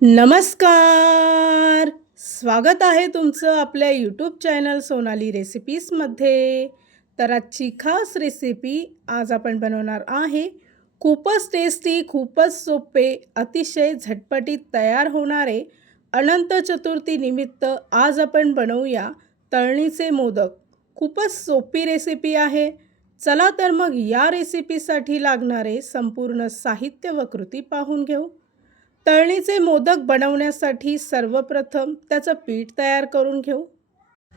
नमस्कार! स्वागत आहे तुमचं आपल्या यूट्यूब चॅनल सोनाली रेसिपीजमध्ये तर आजची खास रेसिपी आज आपण बनवणार आहे. खूपच टेस्टी खूपच सोपे अतिशय झटपटीत तयार होणारे अनंत चतुर्थी निमित्त आज आपण बनवूया तळणीचे मोदक. खूपच सोपी रेसिपी आहे. चला तर मग या रेसिपीसाठी लागणारे संपूर्ण साहित्य व कृती पाहून घेऊ. तळणीचे मोदक बनवण्यासाठी सर्वप्रथम त्याचं पीठ तयार करून घेऊ.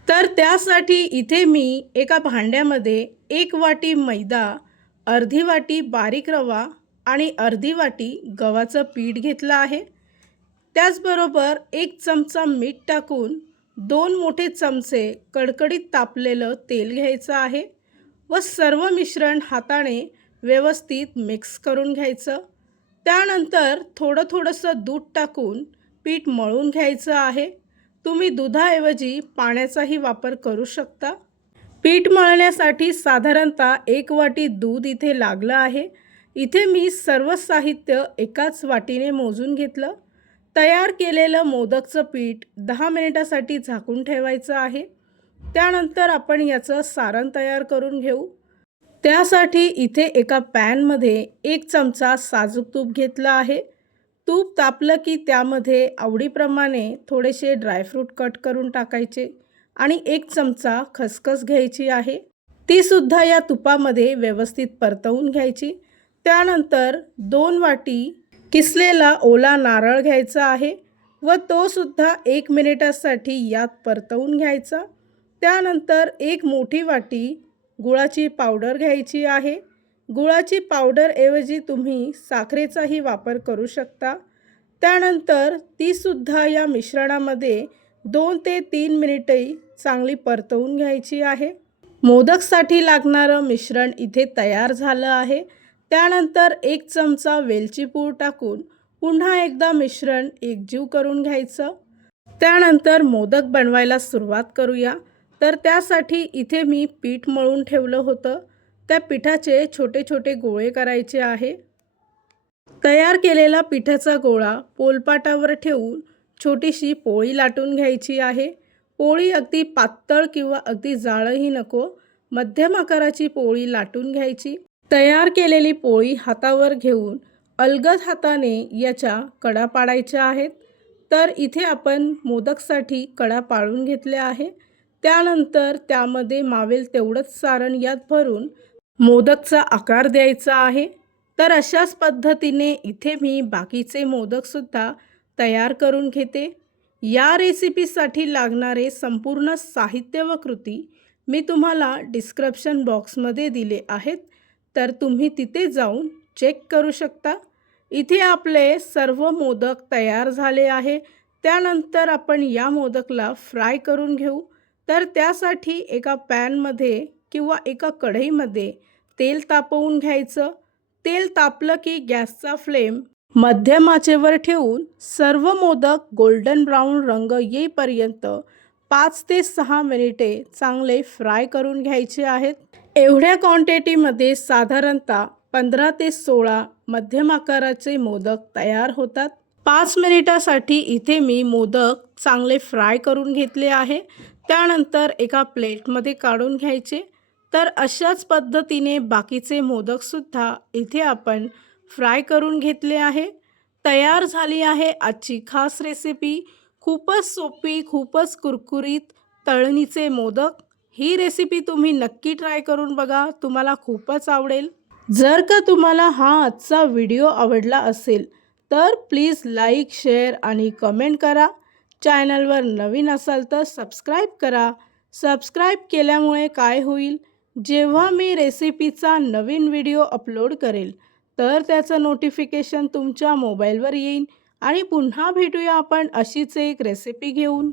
तर त्यासाठी इथे मी एका भांड्यामध्ये एक वाटी मैदा अर्धी वाटी बारीक रवा आणि अर्धी वाटी गव्हाचं पीठ घेतलं आहे. त्याचबरोबर एक चमचा मीठ टाकून दोन मोठे चमचे कडकडीत तापलेलं तेल घ्यायचं आहे व सर्व मिश्रण हाताने व्यवस्थित मिक्स करून घ्यायचं. त्यानंतर थोडं थोडंसं दूध टाकून पीठ मळून घ्यायचं आहे. तुम्ही दुधाऐवजी पाण्याचाही वापर करू शकता. पीठ मळण्यासाठी साधारणतः एक वाटी दूध इथे लागलं आहे. इथे मी सर्व साहित्य एकाच वाटीने मोजून घेतलं. तयार केलेलं मोदकचं पीठ दहा मिनिटासाठी झाकून ठेवायचं आहे. त्यानंतर आपण याचं सारण तयार करून घेऊ. त्यासाठी इथे एका पॅनमध्ये एक चमचा साजूक तूप घेतलं आहे. तूप तापलं की त्यामध्ये आवडीप्रमाणे थोडेसे ड्रायफ्रूट कट करून टाकायचे आणि एक चमचा खसखस घ्यायची आहे. तीसुद्धा या तुपामध्ये व्यवस्थित परतवून घ्यायची. त्यानंतर दोन वाटी किसलेला ओला नारळ घ्यायचा आहे व तो सुद्धा एक मिनिटासाठी यात परतवून घ्यायचा. त्यानंतर एक मोठी वाटी गुळाची पावडर घ्यायची आहे. गुळाची पावडरऐवजी तुम्ही साखरेचाही वापर करू शकता. त्यानंतर तीसुद्धा या मिश्रणामध्ये दोन ते तीन मिनिटही चांगली परतवून घ्यायची आहे. मोदकसाठी लागणारं मिश्रण इथे तयार झालं आहे. त्यानंतर एक चमचा वेलची पूड टाकून पुन्हा एकदा मिश्रण एकजीव करून घ्यायचं. त्यानंतर मोदक बनवायला सुरुवात करूया. तर त्यासाठी इथे मी पीठ मळून ठेवलं होतं. त्या पिठाचे छोटे छोटे गोळे करायचे आहे. तयार केलेला पिठाचा गोळा पोलपाटावर ठेवून छोटीशी पोळी लाटून घ्यायची आहे. पोळी अगदी पातळ किंवा अगदी जाळंही नको. मध्यम आकाराची पोळी लाटून घ्यायची. तयार केलेली पोळी हातावर घेऊन अलगद हाताने याच्या कडा पाडायच्या आहेत. तर इथे आपण मोदकसाठी कडा पाळून घेतल्या आहे. त्यानंतर त्यामध्ये मावेल तेवढंच सारण यात भरून मोदकचा आकार द्यायचा आहे. तर अशाच पद्धतीने इथे मी बाकीचे मोदकसुद्धा तयार करून घेते. या रेसिपीसाठी लागणारे संपूर्ण साहित्य व कृती मी तुम्हाला डिस्क्रिप्शन बॉक्समध्ये दिले आहेत. तर तुम्ही तिथे जाऊन चेक करू शकता. इथे आपले सर्व मोदक तयार झाले आहे. त्यानंतर आपण या मोदकला फ्राय करून घेऊ. तर त्यासाठी एका पॅनमध्ये किंवा एका कढईमध्ये तेल तापवून घ्यायचं. तेल तापलं की गॅसचा फ्लेम मध्यम आचेवर ठेवून सर्व मोदक गोल्डन ब्राऊन रंग येईपर्यंत पाच ते सहा मिनिटे चांगले फ्राय करून घ्यायचे आहेत. एवढ्या क्वांटिटीमध्ये साधारणतः पंधरा ते सोळा मध्यम आकाराचे मोदक तयार होतात. पाच मिनिटासाठी इथे मी मोदक चांगले फ्राय करून घेतले आहे. त्यानंतर एका प्लेटमध्ये काढून घ्यायचे. तर अशाच पद्धतीने बाकीचे मोदकसुद्धा इथे आपण फ्राय करून घेतले आहे. तयार झाली आहे आजची खास रेसिपी. खूपच सोपी खूपच कुरकुरीत तळणीचे मोदक. ही रेसिपी तुम्ही नक्की ट्राय करून बघा. तुम्हाला खूपच आवडेल. जर का तुम्हाला हा आजचा व्हिडिओ आवडला असेल तर प्लीज लाईक शेअर आणि कमेंट करा. चॅनलवर नवीन असाल तर सबस्क्राईब करा. सबस्क्राईब केल्यामुळे काय होईल? जेव्हा मी रेसिपीचा नवीन व्हिडिओ अपलोड करेल तर त्याचं नोटिफिकेशन तुमच्या मोबाईलवर येईल आणि पुन्हा भेटूया आपण अशीच एक रेसिपी घेऊन.